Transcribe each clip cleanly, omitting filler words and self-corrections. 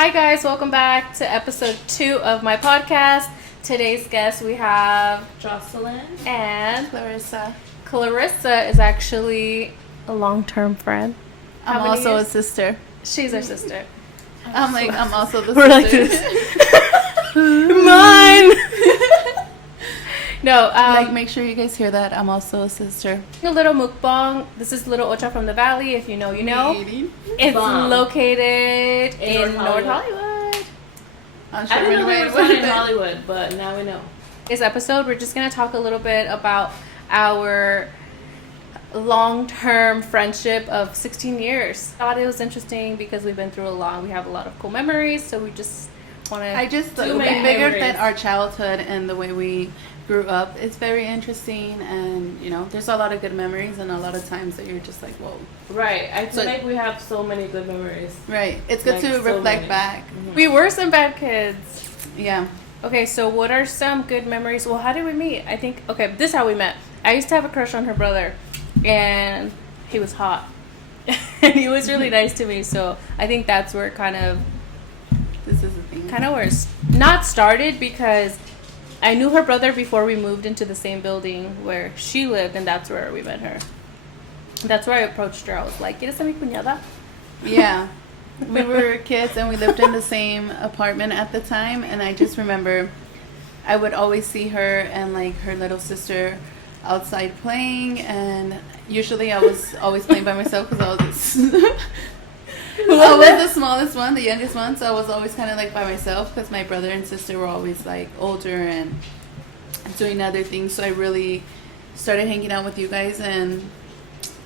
Hi guys, welcome back to episode 2 of my podcast. Today's guest we have Jocelyn and Clarissa. Clarissa is actually a long-term friend. I'm also a sister. She's our sister. I'm also the We're like sister. this. Mine. No, make sure you guys hear that. I'm also a sister. a little mukbang. This is Little Ocha from the Valley. If you know, you know. It's Bomb. located in North North Hollywood. I'm I didn't know we were from in Hollywood. Hollywood, but now we know. This episode, we're just gonna talk a little bit about our long-term friendship of 16 years. I thought it was interesting because we've been through a lot. We have a lot of cool memories, so we just want to. I just Too we many figured memories. that our childhood and the way we grew up is very interesting, and there's a lot of good memories and a lot of times that you're just like, whoa. Right. I feel So- like we have so many good memories. Right. It's good Like, to so reflect many. back. We were some bad kids. Yeah. Okay, so what are some good memories? Well, how did we meet? I think this is how we met. I used to have a crush on her brother, and he was hot, and he was really nice to me. So I think that's where This is the thing. where it's not started because I knew her brother before we moved into the same building where she lived, and that's where we met her. That's where I approached her. I was like, ¿Quieres ser mi cuñada? Yeah. We were kids and we lived in the same apartment at the time, and I just remember I would always see her and like her little sister outside playing, and usually I was always playing by myself because I was the smallest one, the youngest one, so I was always kind of like by myself because my brother and sister were always like older and doing other things, so I really started hanging out with you guys, and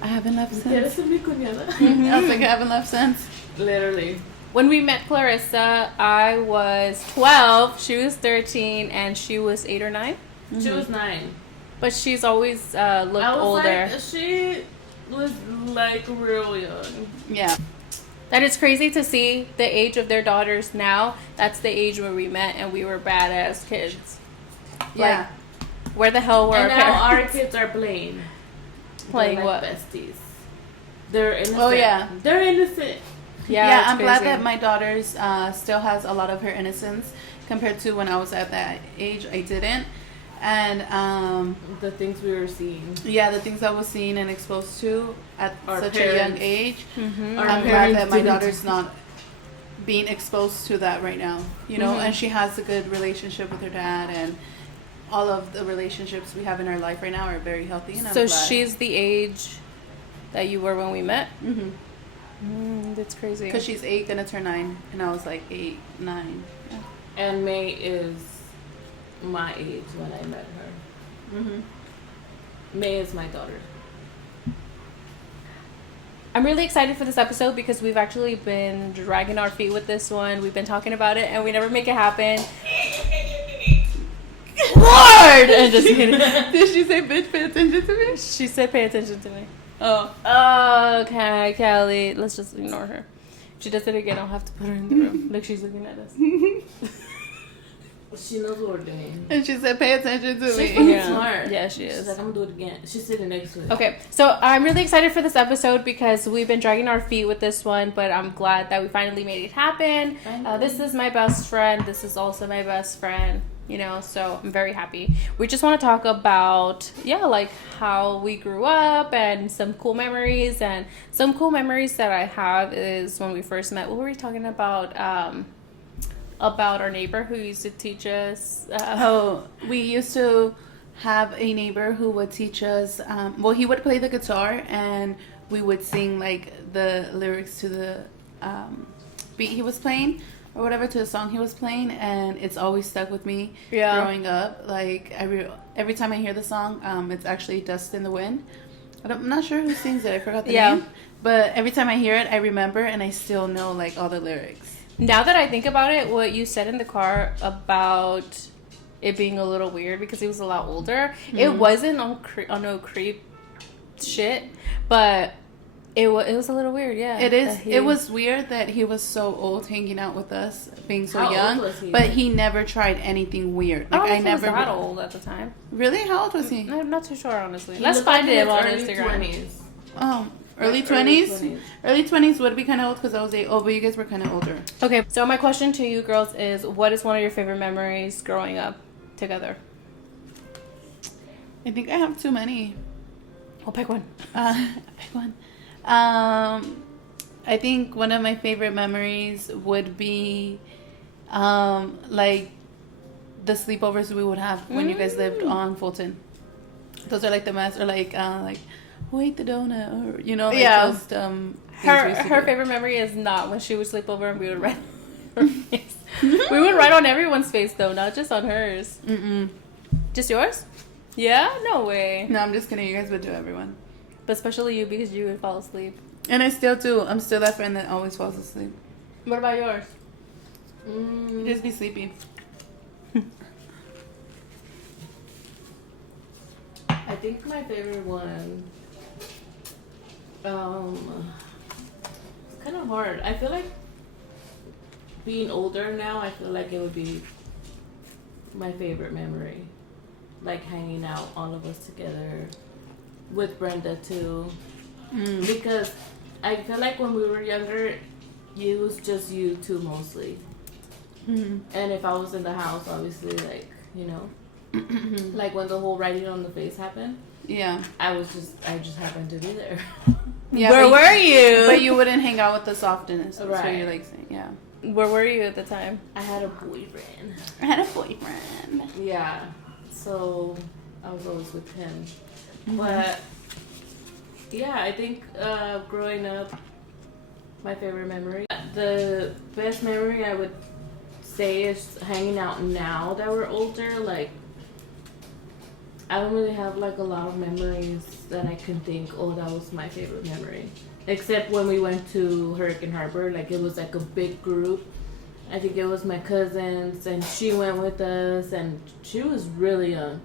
I haven't left ¿Quieres since. ser mi cuñada? I was like, I haven't left since. Literally. When we met Clarissa, I was 12, she was 13, and she was 8 or 9. She was 9. But she's always looked I was older. like, she was like real young. Yeah. That is crazy to see the age of their daughters now. That's the age where we met, and we were badass kids. Yeah. Where the hell were And our now our parents? kids are playing. Playing They're like what? besties. They're innocent. Oh, yeah. They're innocent. Yeah, it's I'm glad crazy. that my daughter's still has a lot of her innocence compared to when I was at that age. I didn't. And The things we were seeing. yeah, the things I was seeing and exposed to at Our such a young parents. age, Mhm. Our I'm glad parents that my didn't. daughter's not being exposed to that right now. Mhm. And she has a good relationship with her dad, and all of the relationships we have in our life right now are very healthy. And I'm So glad. she's the age that you were when we met? That's crazy. Because she's 8, gonna turn 9, and I was like 8, 9. Yeah. And May is my age when I met her. Mm-hmm. May is my daughter. I'm really excited for this episode because we've actually been dragging our feet with this one. We've been talking about it, and we never make it happen. Lord! And just kidding. Did she say, bitch, pay attention to me? She said, "Pay attention to me." Oh. Okay, Callie. Let's just ignore her. If she does it again, I'll have to put her in the room. Look, she's looking at us. She knows what we're doing. And she said, pay attention to She's me. fucking Yeah. smart. Yeah, she is. She's like, I'm gonna do it again. She's sitting next to it. Okay, so I'm really excited for this episode because we've been dragging our feet with this one, but I'm glad that we finally made it happen. This is my best friend. This is also my best friend. So I'm very happy. We just want to talk about, like how we grew up and some cool memories. And some cool memories that I have is when we first met. What were we talking about? About our neighbor who used to teach us. We used to have a neighbor who would teach us, he would play the guitar and we would sing like the lyrics to the beat he was playing or whatever, to the song he was playing, and it's always stuck with me growing up. Like every time I hear the song, it's actually Dust in the Wind. I'm not sure who sings it. I forgot the name. But every time I hear it, I remember, and I still know like all the lyrics. Now that I think about it, what you said in the car about it being a little weird because he was a lot older, it wasn't on no creep shit, but it was a little weird, yeah. It is. It was weird that he was so old, hanging out with us, being so How young. old was he? But he never tried anything weird. I Like don't think never. he was that old at the time. Really? How old was he? I'm not too sure, honestly. He Let's looked find like in him his on early Instagram. 20s. Oh, Early Like 20s? Early 20s would be kind of old because I was 8. Oh, but you guys were kind of older. Okay, so my question to you girls is, what is one of your favorite memories growing up together? I think I have too many. I'll pick one. Pick one. I think one of my favorite memories would be like the sleepovers we would have when you guys lived on Fulton. Those are like the best, or like who ate the donut, or like Yeah. those things we used to Her do. favorite memory is not when she would sleep over and we would write on her face. We would write on everyone's face though, not just on hers. Mm-mm. Just yours? Yeah? No way. No, I'm just kidding. You guys would do everyone. But especially you because you would fall asleep. And I still do. I'm still that friend that always falls asleep. What about yours? Just be sleepy. I think my favorite one. It's kind of hard. I feel like being older now, I feel like it would be my favorite memory. Like hanging out, all of us together, with Brenda too. Because I feel like when we were younger, it was just you two mostly. And if I was in the house, obviously, like, like when the whole writing on the face happened, Yeah. I just happened to be there. Yeah. Where but were you? But you wouldn't hang out with us often. That's what Right. you're like saying. Yeah. Where were you at the time? I had a boyfriend. I had a boyfriend. Yeah. So I was always with him. But yeah, I think growing up, my favorite memory. The best memory I would say is hanging out now that we're older. Like, I don't really have like a lot of memories that I can think, oh, that was my favorite memory. Except when we went to Hurricane Harbor, like it was like a big group. I think it was my cousins, and she went with us, and she was really young.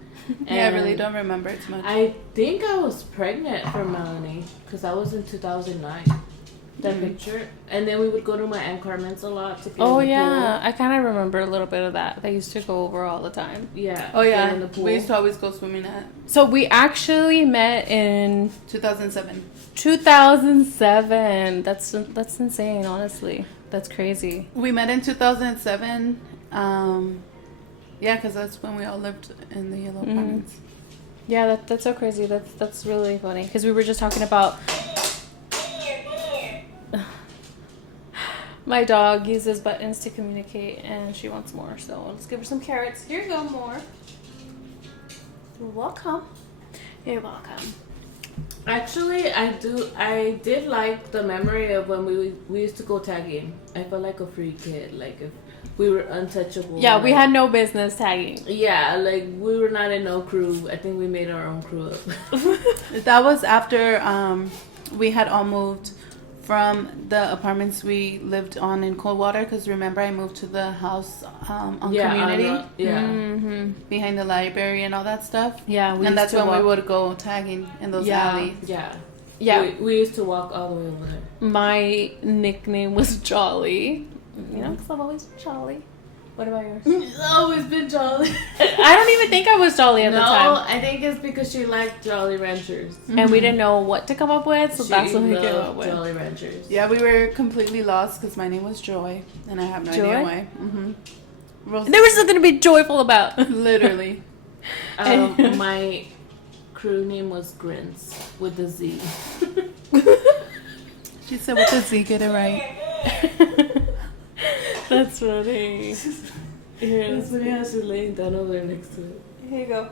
Yeah, I really And don't remember it too much. I think I was pregnant for Melanie because I was in 2009. That picture, and then we would go to my Aunt Carmen's a lot to play Oh in the yeah, I kind of remember a little bit of that. They used to go over all the time. pool. Yeah. Oh play yeah, in the pool. we used to always go swimming at So we actually met in 2007. 2007. That's insane, honestly. That's crazy. We met in 2007. Yeah, because that's when we all lived in the yellow apartments. Yeah, that's so crazy. That's really funny because we were just talking about. My dog uses buttons to communicate, and she wants more. So let's give her some carrots. Here you go, more. You're welcome. You're welcome. Actually, I did like the memory of when we used to go tagging. I felt like a free kid. Like if we were untouchable. Yeah, we like- had no business tagging. Yeah, like we were not in no crew. I think we made our own crew up. That was after we had all moved from the apartments we lived on in Coldwater. Because remember, I moved to the house on Community Mm-hmm. behind the library and all that stuff. Yeah, And that's when we would go tagging in those Yeah. alleys. Yeah. Yeah, We used to walk all the way over there. my nickname was Jolly. You know, because I've always been Jolly. What about yours? It's always been Jolly. I don't even think I was Jolly at the No, time. I think it's because she liked Jolly Ranchers. And we didn't know what to come up with, so She that's what we came loved up with. Jolly Ranchers. Yeah, we were completely lost because my name was Joy, and I have no Joy? idea why. There was nothing to be joyful about. Literally. My crew name was Grins with a Z. She said, "What does Z get it right?" That's funny. Here, That's funny how she's laying down over there next to it. here you go.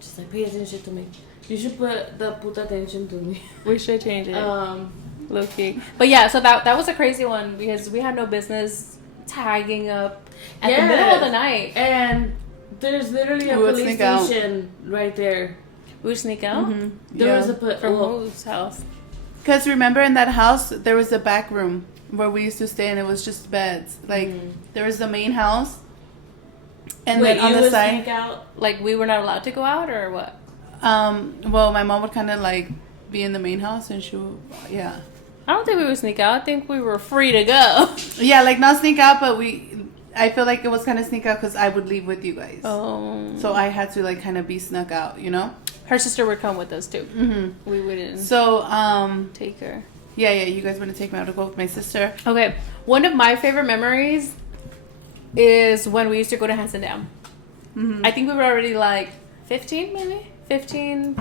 Just like, pay attention to me. You should put the puta attention to me. We should change it. Um, Low key. But yeah, so that was a crazy one because we had no business tagging up at the middle of the night. And there's literally a We would police sneak out. station right there. We would sneak out There was a from whose house? Because remember in that house, there was a back room where we used to stay, and it was just beds. Like, there was the main house, and Wait, then on you the would side, sneak out? Like we were not allowed to go out or what? well, my mom would kind of like be in the main house, and she would, yeah. I don't think we would sneak out. I think we were free to go. Yeah, like not sneak out, but I feel like it was kind of sneak out because I would leave with you guys. Oh. So I had to like kind of be snuck out, you know? Her sister would come with us too. Mm-hmm. We wouldn't So, take her. yeah, you guys want to take me out to go with my sister. Okay, one of my favorite memories is when we used to go to Hanson Dam. Mm-hmm. I think we were already like 15, maybe 15,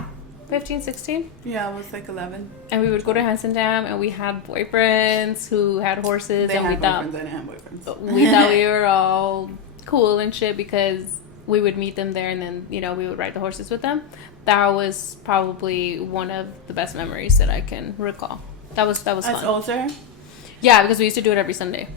16. Yeah, I was like 11. And we would go to Hanson Dam, and we had boyfriends who had horses, They and had we thought boyfriends. I didn't have boyfriends. we thought we were all cool and shit because we would meet them there, and then we would ride the horses with them. That was probably one of the best memories that I can recall. That was As fun. older? Yeah, because we used to do it every Sunday.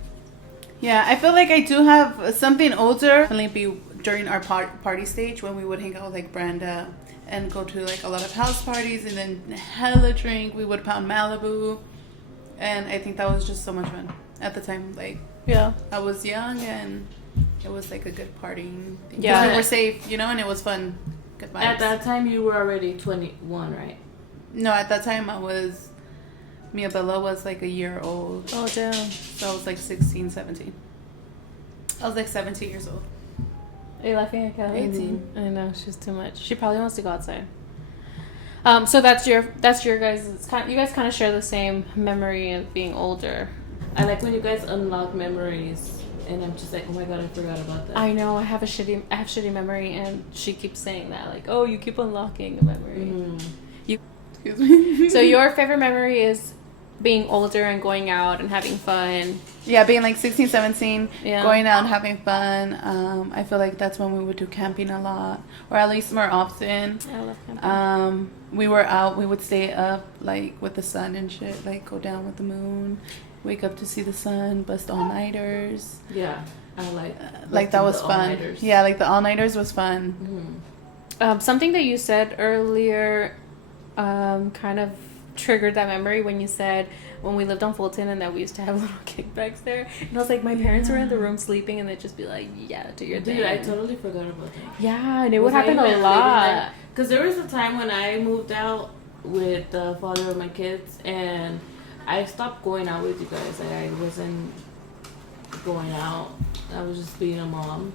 Yeah, I feel like I do have something older. Definitely be during our party stage when we would hang out with like Brenda and go to like a lot of house parties and then hella drink. We would pound Malibu, and I think that was just so much fun at the time. Like, Yeah. I was young and it was like a good partying thing. Yeah. 'Cause we were safe, and it was fun. Good vibes. At that time, you were already 21, right? No, at that time Mia Bella was like a year old. Oh damn. So I was like 16, 17. I was like 17 years old. Are you laughing at Kelly? 18. I know, she's too much. She probably wants to go outside. So that's your guys. You guys kind of share the same memory of being older. I like when you guys unlock memories, and I'm just like, oh my god, I forgot about that. I know I have shitty memory, and she keeps saying that, like, oh, you keep unlocking a memory. Excuse me. So your favorite memory is being older and going out and having fun. Yeah, being like 16, 17, Yeah. going out and having fun. I feel like that's when we would do camping a lot, or at least more often. I love camping. We were out, we would stay up like with the sun and shit, like go down with the moon, wake up to see the sun, bust all-nighters. Yeah, I like Like that was the fun. all-nighters. Yeah, like the all-nighters was fun. Mhm. Something that you said earlier kind of triggered that memory when you said when we lived on Fulton and that we used to have little kickbacks there. And I was like, my parents were in the room sleeping, and they'd just be like, yeah, do your thing. Dude, I totally forgot about that. Yeah, and it would Was I happen a even lot. Because there was a time when I moved out with the father of my kids, and I stopped going out with you guys. I wasn't going out. I was just being a mom.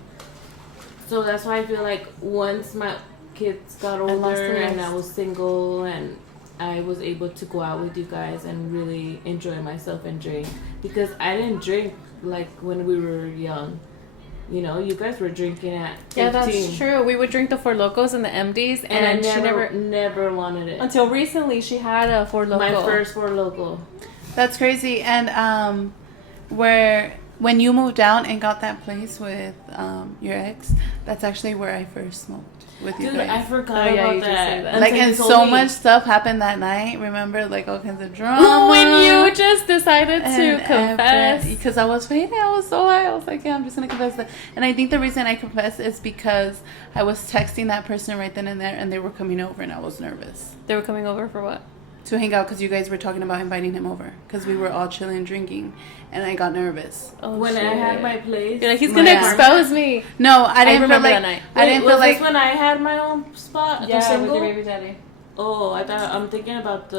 So that's why I feel like once my kids got older lost the and rest. I was single and I was able to go out with you guys and really enjoy myself and drink, because I didn't drink like when we were young. You guys were drinking at 15. Yeah, that's true. We would drink the Four Locos and the MDs, And I she never wanted it. until recently she had a Four Loco. My first Four Loko. That's crazy. And when you moved out and got that place with your ex, that's actually where I first smoked with you Dude, I guys. forgot Oh, yeah, about you did say that. that. Like, Until and you told so me. much stuff happened that night. Remember, like all kinds of drama. when you just decided to confess. Because I was fading, I was so high. I was like, yeah, I'm just gonna confess that. And I think the reason I confessed is because I was texting that person right then and there, and they were coming over, and I was nervous They were coming over for what? to hang out because you guys were talking about inviting him over because we were all chilling and drinking, and I got nervous. Oh, When I shit. had my place. You're like, he's My gonna apartment. expose me. No, I didn't feel remember like that night. I didn't was feel like this when I had my own spot? the Yeah, with single? your baby daddy. Oh, I'm thinking about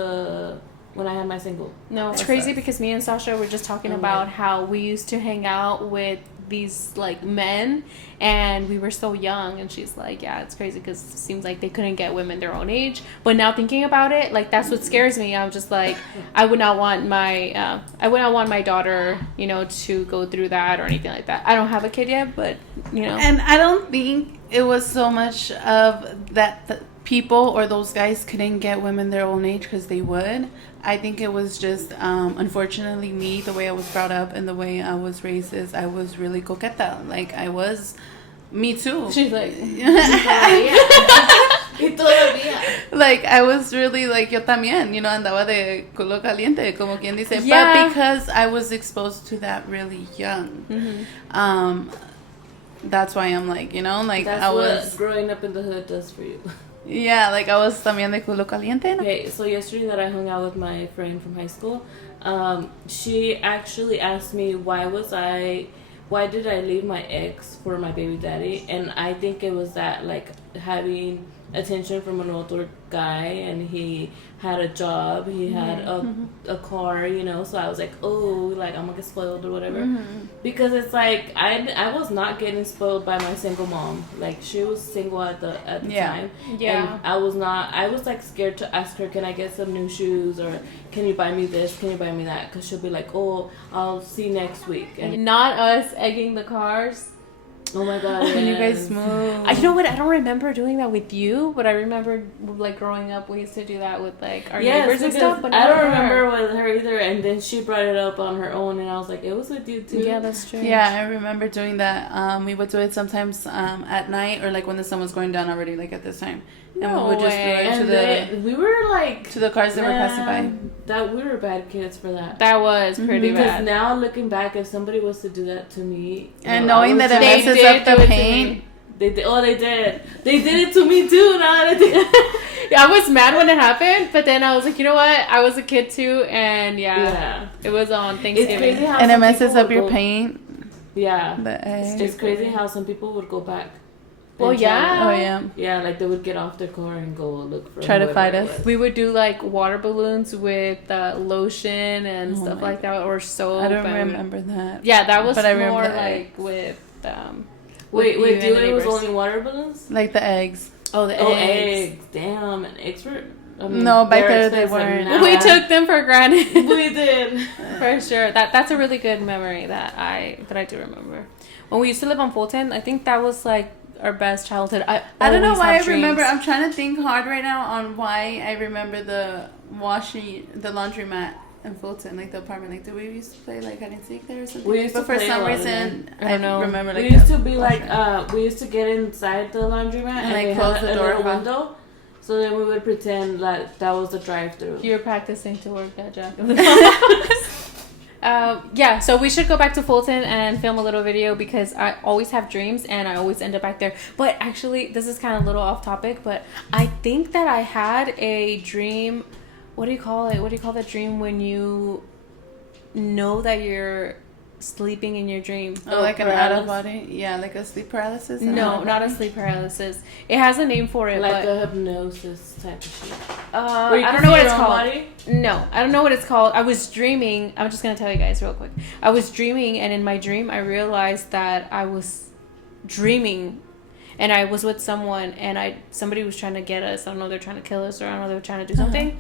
when I had my single. No, it's What's crazy that? because me and Sasha were just talking Oh, about right. how we used to hang out with these like men, and we were so young. And she's like, yeah, it's crazy because it seems like they couldn't get women their own age. But now thinking about it, like that's what scares me. I'm just like, I would not want my daughter, to go through that or anything like that. I don't have a kid yet, but And I don't think it was so much of that the people or those guys couldn't get women their own age because they would. I think it was just, unfortunately, me, the way I was brought up and the way I was raised is I was really coqueta. Like, I was, me too. she's like, Y todavía. Like, I was really like, yo también, andaba de culo caliente, como quien dice. Yeah. But because I was exposed to that really young, that's why I'm like, like That's I what was, growing up in the hood does for you. yeah, like I was también de culo caliente. ¿No? Okay, so yesterday that I hung out with my friend from high school, she actually asked me why did I leave my ex for my baby daddy? And I think it was that like having attention from an older guy, and he had a job, he had a car, you know. So I was like, oh, like I'm gonna get spoiled or whatever, because it's like I was not getting spoiled by my single mom. Like she was single at the time, and I was not. I was like scared to ask her, can I get some new shoes, or can you buy me this, can you buy me that, because she'll be like, oh, I'll see next week. And not us egging the cars. Oh my god! When you guys move, You know what? I don't remember doing that with you, but I remember like growing up, we used to do that with like our neighbors and stuff. But I don't remember with her either. And then she brought it up on her own, and I was like, it was with you too. Yeah, that's true. Yeah, I remember doing that. We would do it sometimes at night, or like when the sun was going down already, like at this time. And we would just throw it we were like to the cars that were passing by. That we were bad kids for that. That was pretty because bad. now looking back, if somebody was to do that to me, and knowing that it messes up the paint, they did. Oh, they did. They did it to me too. Now that I think, I was mad when it happened, but then I was like, you know what? I was a kid too, and it was on Thanksgiving, and it messes up your paint. Yeah, the it's crazy how some people would go back. Well, yeah. Oh, yeah. Yeah, like they would get off their car and go look for. Try to fight us. We would do like water balloons with lotion and stuff like that, or soap. I don't remember that. Yeah, that was but more like with. Wait, it was only water balloons? Like the eggs. Oh, the eggs. Damn, and eggs were. I mean, no, back there they weren't. Now. We took them for granted. We did. For sure. That's a really good memory that I do remember. When we used to live on Fulton, I think that was like our best childhood. I don't know why I remember. I'm trying to think hard right now on why I remember the laundromat in Fulton, like the apartment. Like, did we used to play like hide and seek there or something? We used to for play some a lot reason, I don't know. remember like we used to be like we used to get inside the laundromat and like close the door window. So then we would pretend like that was the drive-through. You're practicing to work that job. Yeah, so we should go back to Fulton and film a little video because I always have dreams and I always end up back there. But actually, this is kind of a little off topic, but I think that I had a dream. What do you call it? What do you call that dream when you know that you're sleeping in your dream? Oh, like an out of body? Yeah, like a sleep paralysis? No, not a sleep paralysis. It has a name for it. Like but, a hypnosis type of shit. I don't know what it's called. No, I don't know what it's called. I was dreaming. I'm just going to tell you guys real quick. I was dreaming, and in my dream, I realized that I was dreaming, and I was with someone, and somebody was trying to get us. I don't know, they're trying to kill us, or I don't know, they were trying to do something.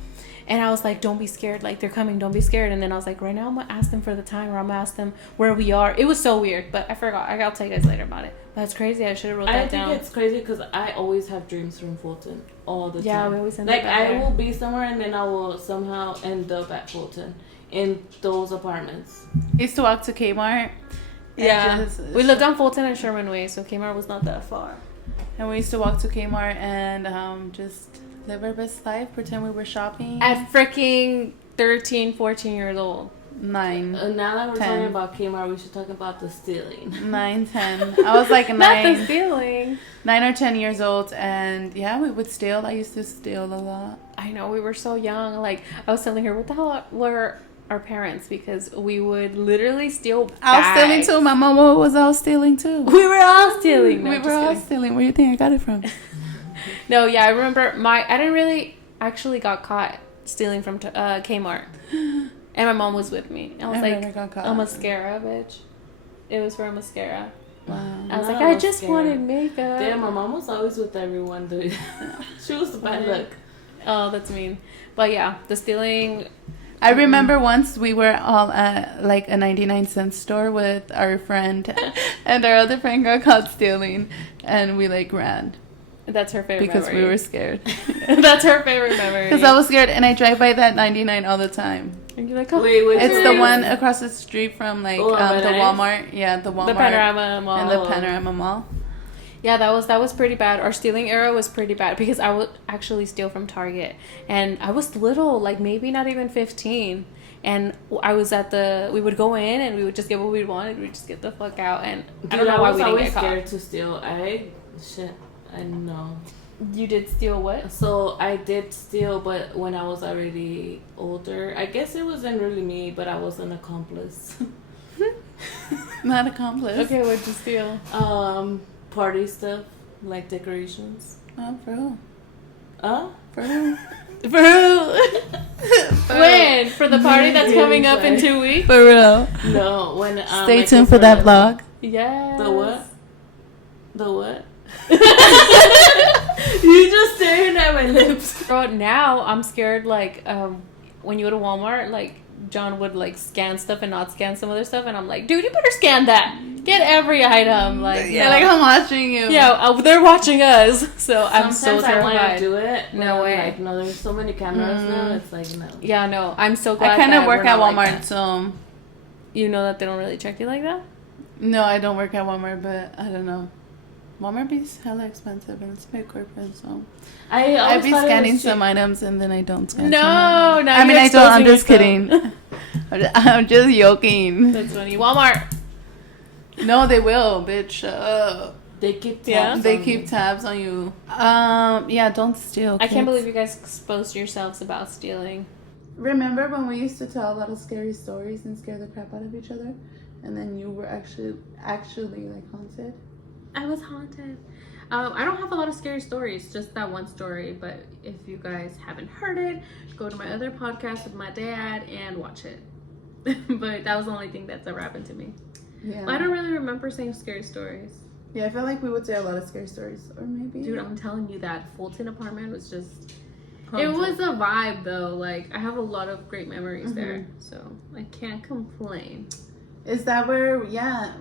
And I was like, don't be scared. Like, they're coming. Don't be scared. And then I was like, right now, I'm going to ask them for the time, or I'm going to ask them where we are. It was so weird, but I forgot. I'll tell you guys later about it. But it's crazy. I should have wrote that down. I think it's crazy because I always have dreams from Fulton all the time. Yeah, we always end up like, back there. I will be somewhere, and then I will somehow end up at Fulton in those apartments. I used to walk to Kmart. Yeah. We lived on Fulton and Sherman Way, so Kmart was not that far. And we used to walk to Kmart and just live our best life, pretend we were shopping. At freaking 13, 14 years old. 9. Now that we're 10. talking about Kmart, we should talk about the stealing. 9, 10. I was like 9. Not the stealing. 9 or 10 years old, and yeah, we would steal. I used to steal a lot. I know, we were so young. Like, I was telling her, what the hell were our parents? Because we would literally steal bags. I was stealing too. My mama was all stealing too. We were all stealing. No, we were all stealing. Where do you think I got it from? No, yeah, I remember I didn't really actually got caught stealing from Kmart. And my mom was with me. I was like, a mascara, bitch. It was for a mascara. Wow. I was like, I just wanted makeup. Damn, my mom was always with everyone, dude. She was a bad luck. Oh, that's mean. But yeah, the stealing. I remember once we were all at like a 99-cent store with our friend, and our other friend got caught stealing, and we like ran. That's her favorite because memory. We were scared. That's her favorite memory. Because I was scared, and I drive by that 99 all the time. And you're like, oh. Wait, it's the one across the street from like the Walmart. Yeah, the Walmart. The Panorama Mall. And the Panorama Mall. Yeah, that was pretty bad. Our stealing era was pretty bad because I would actually steal from Target, and I was little, like maybe not even 15. And I was we would go in and we would just get what we wanted. We'd just get the fuck out. And I don't know why we didn't get caught. I was always scared to steal. I know. You did steal what? So I did steal, but when I was already older. I guess it wasn't really me, but I was an accomplice. Not accomplice. Okay, what'd you steal? Party stuff, like decorations. Oh, bro. For who? For who? When? For the party that's coming up in 2 weeks? For real. No, when Stay tuned for that vlog. Yes. The what? The what? You just staring at my lips. Bro, now I'm scared, like, when you go to Walmart, like, John would, like, scan stuff and not scan some other stuff, and I'm like, dude, you better scan that. Get every item. Like, Yeah, like I'm watching you. yeah, they're watching us. So I'm so Sometimes I want to terrified. do it. No but way. Like, no, there's so many cameras now. It's like, no. Yeah, no, I'm so glad I kind that of work we're at not Walmart, like that. so You know that they don't really check you like that? no, I don't work at Walmart, but I don't know. Walmart be hella expensive and it's big corporate, so I I always be thought it scanning was cheap. some items and then I don't scan. No, some no. I mean, you're I don't. I'm exposing just yourself. kidding. I'm just joking. That's funny. Walmart. No, they will, bitch. Shut up. They keep tabs Yeah? They on keep me. tabs on you. Yeah, don't steal. I can't kids. believe you guys exposed yourselves about stealing. Remember when we used to tell a lot of scary stories and scare the crap out of each other, and then you were actually like haunted? I was haunted. I don't have a lot of scary stories, just that one story. But if you guys haven't heard it, go to my other podcast with my dad and watch it. But that was the only thing that's ever happened to me. Yeah. I don't really remember saying scary stories. Yeah, I feel like we would say a lot of scary stories, or maybe. Dude, I'm telling you, that Fulton apartment was just... Haunted. It was a vibe, though. Like, I have a lot of great memories there. Mm-hmm. So, I can't complain. Is that where,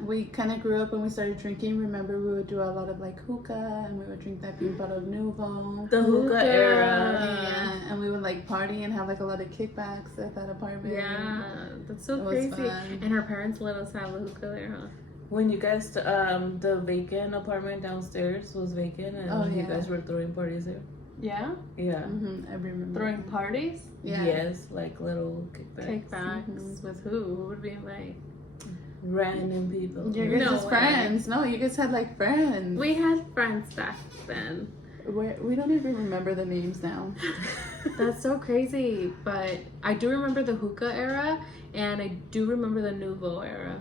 we kind of grew up when we started drinking? Remember, we would do a lot of like hookah, and we would drink that big bottle of Nuvo. The hookah era. Yeah, and we would like party and have like a lot of kickbacks at that apartment. Yeah, that's so It was crazy. fun. And her parents let us have a hookah there, huh? When you guys, the vacant apartment downstairs was vacant, and Oh, you yeah. guys were throwing parties there. Yeah? Yeah. I remember. Throwing parties? Yeah. Yes, like little kickbacks. Kickbacks with who? Who would be like? Random people. You guys No just way. friends. No, you guys had like friends. We had friends back then. We don't even remember the names now. That's so crazy. But I do remember the hookah era, and I do remember the Nouveau era.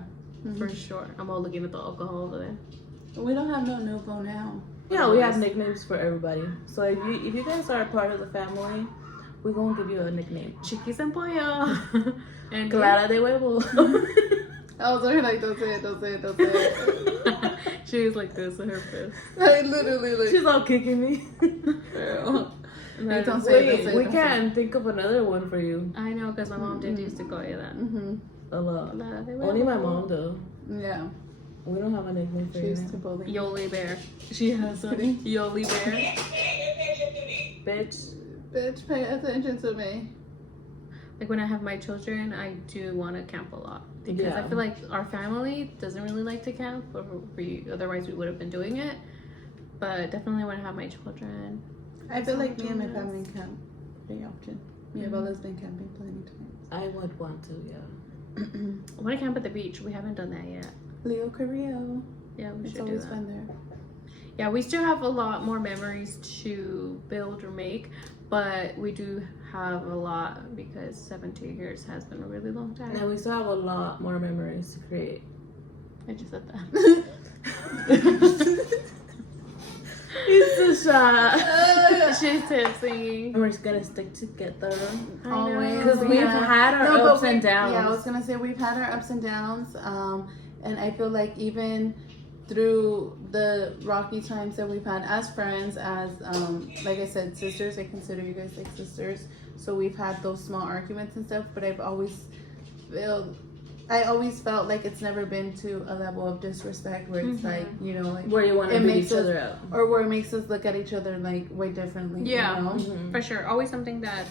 For sure. I'm all looking at the alcohol over there. We don't have no Nuvo now. Yeah, we have nicknames for everybody. So if you guys are a part of the family, we're gonna give you a nickname. Chiquis and Pollo. And Clara de Huevo. I was already like, don't say it. she was like this in her fist. I literally like. She's all kicking me. Girl. And Hey, then- don't say it, don't Wait, say it, we don't say can think of another one for you. I know, because my mom did used to call you that. A lot. Clara de Only my Huevo. mom though. Yeah, We don't have a nickname for she you. used to bully. Yoli Bear. She has a Kidding. Yoli Bear. Bitch. Bitch, pay attention to me. Like when I have my children, I do want to camp a lot because I Yeah. feel like our family doesn't really like to camp, or otherwise we would have been doing it. But definitely when I have my children. I feel like me and my Yes. family camp pretty often. Me and Bella's been camping plenty times. I would want to, yeah. I want to camp at the beach. We haven't done that yet. Leo Carrillo. Yeah, we It's should do always that. fun there. Yeah, we still have a lot more memories to build or make, but we do have a lot because 17 years has been a really long time. And we still have a lot more memories to create. I just said that. It's a shot. She's tipsy. We're just gonna stick together. Always. Because we've had our ups and downs. Yeah, I was gonna say we've had our ups and downs, and I feel like even through the rocky times that we've had as friends, as like I said, sisters. I consider you guys like sisters. So we've had those small arguments and stuff, but I always felt like it's never been to a level of disrespect where it's like, you know, like Where you want to it beat makes each us- other up. or where it makes us look at each other like way differently. Yeah. You know? For sure. Always something that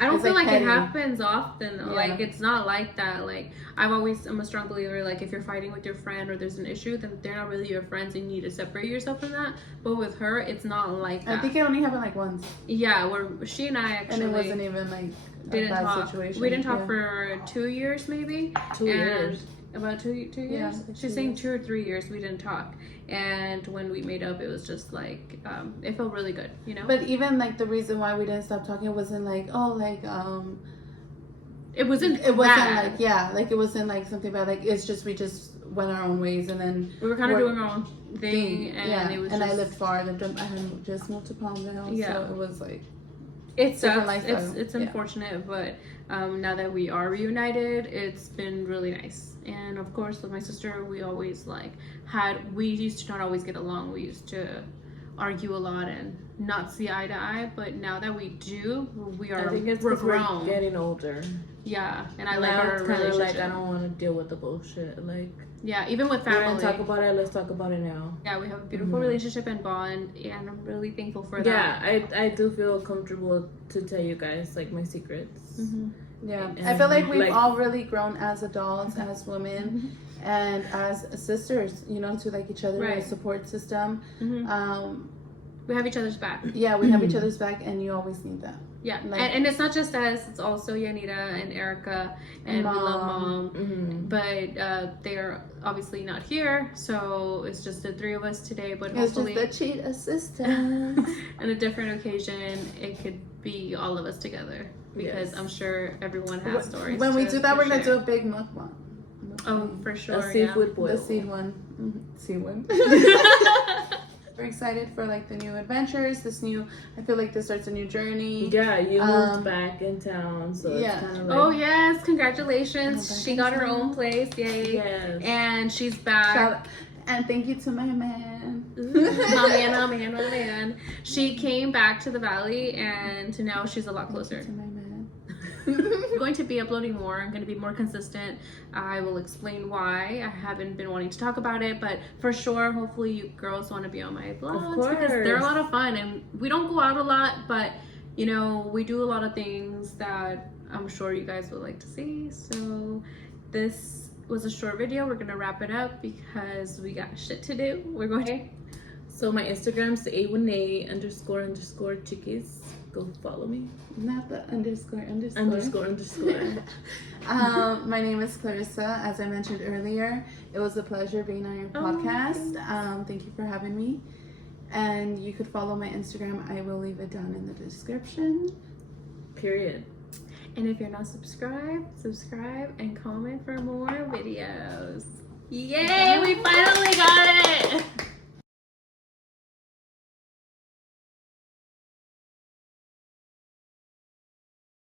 I don't It's feel like like it petty. happens often. Yeah. Like it's not like that. Like I'm a strong believer, like if you're fighting with your friend or there's an issue, then they're not really your friends and you need to separate yourself from that. But with her, it's not like that. I think it only happened like once, Yeah, where she and I actually and it wasn't even like a didn't bad talk. situation. We didn't talk Yeah. for 2 years maybe. 2 years. About two years? Yeah, like She's 2 saying years. 2 or 3 years we didn't talk. And when we made up, it was just like, it felt really good, you know? But even like the reason why we didn't stop talking wasn't like, oh, like it wasn't it wasn't bad. like, yeah, like it wasn't like something bad. Like it's just we just went our own ways, and then We were kind of We're- doing our own thing, and yeah. it was and just, I lived far. I had just moved to Palmdale, Yeah. so it was like it different sucks. lifestyle. It's Yeah. unfortunate, but now that we are reunited, it's been really nice. And of course, with my sister, we always we used to not always get along. We used to argue a lot and not see eye to eye, but now that we do, I think it's we're because we're grown. getting older. Yeah, and I like Now our it's kind of relationship. like I don't want to deal with the bullshit. Like, Yeah, even with we're gonna family. talk about it. Let's talk about it now. Yeah, we have a beautiful Mhm. relationship and bond, and I'm really thankful for Yeah, that. I do feel comfortable to tell you guys like my secrets. Mm-hmm. Yeah, And, I feel like we've like- all really grown as adults, as women, and as sisters. You know, to like each other, Right. a support system. Mm-hmm. We have each other's back. Yeah, we have each other's back, and you always need that. Yeah, Like- and it's not just us; it's also Yanira and Erica and we love Mom. Mm-hmm. But they are obviously not here, so it's just the three of us today. But It's hopefully, just the cheat assistant. on a different occasion, it could be all of us together because Yes. I'm sure everyone has stories. When we to- do that, to we're gonna share. do a big mukbang. Oh, for sure. A seafood boil. The seed one. Seed one. We're excited for like the new adventures. I feel like this starts a new journey. Yeah, you Um, moved back in town, so yeah. it's kind of like Oh yes, congratulations! Oh, She got her thank you. own place, yay! yes. And she's back. Shout- and thank you to my man. my man. She came back to the valley, and now she's a lot closer. To my man. I'm going to be uploading more. I'm going to be more consistent. I will explain why. I haven't been wanting to talk about it, but for sure, hopefully, you girls want to be on my vlogs because they're a course. lot of fun. And we don't go out a lot, but you know, we do a lot of things that I'm sure you guys would like to see. So this was a short video. We're gonna wrap it up because we got shit to do. We're going to. So my Instagram's A1A__chickies. Go follow me. Not the underscore. My name is Clarissa. As I mentioned earlier, it was a pleasure being on your podcast. Thank you for having me. And you could follow my Instagram. I will leave it down in the description. Period. And if you're not subscribed, subscribe and comment for more videos. Yay! We finally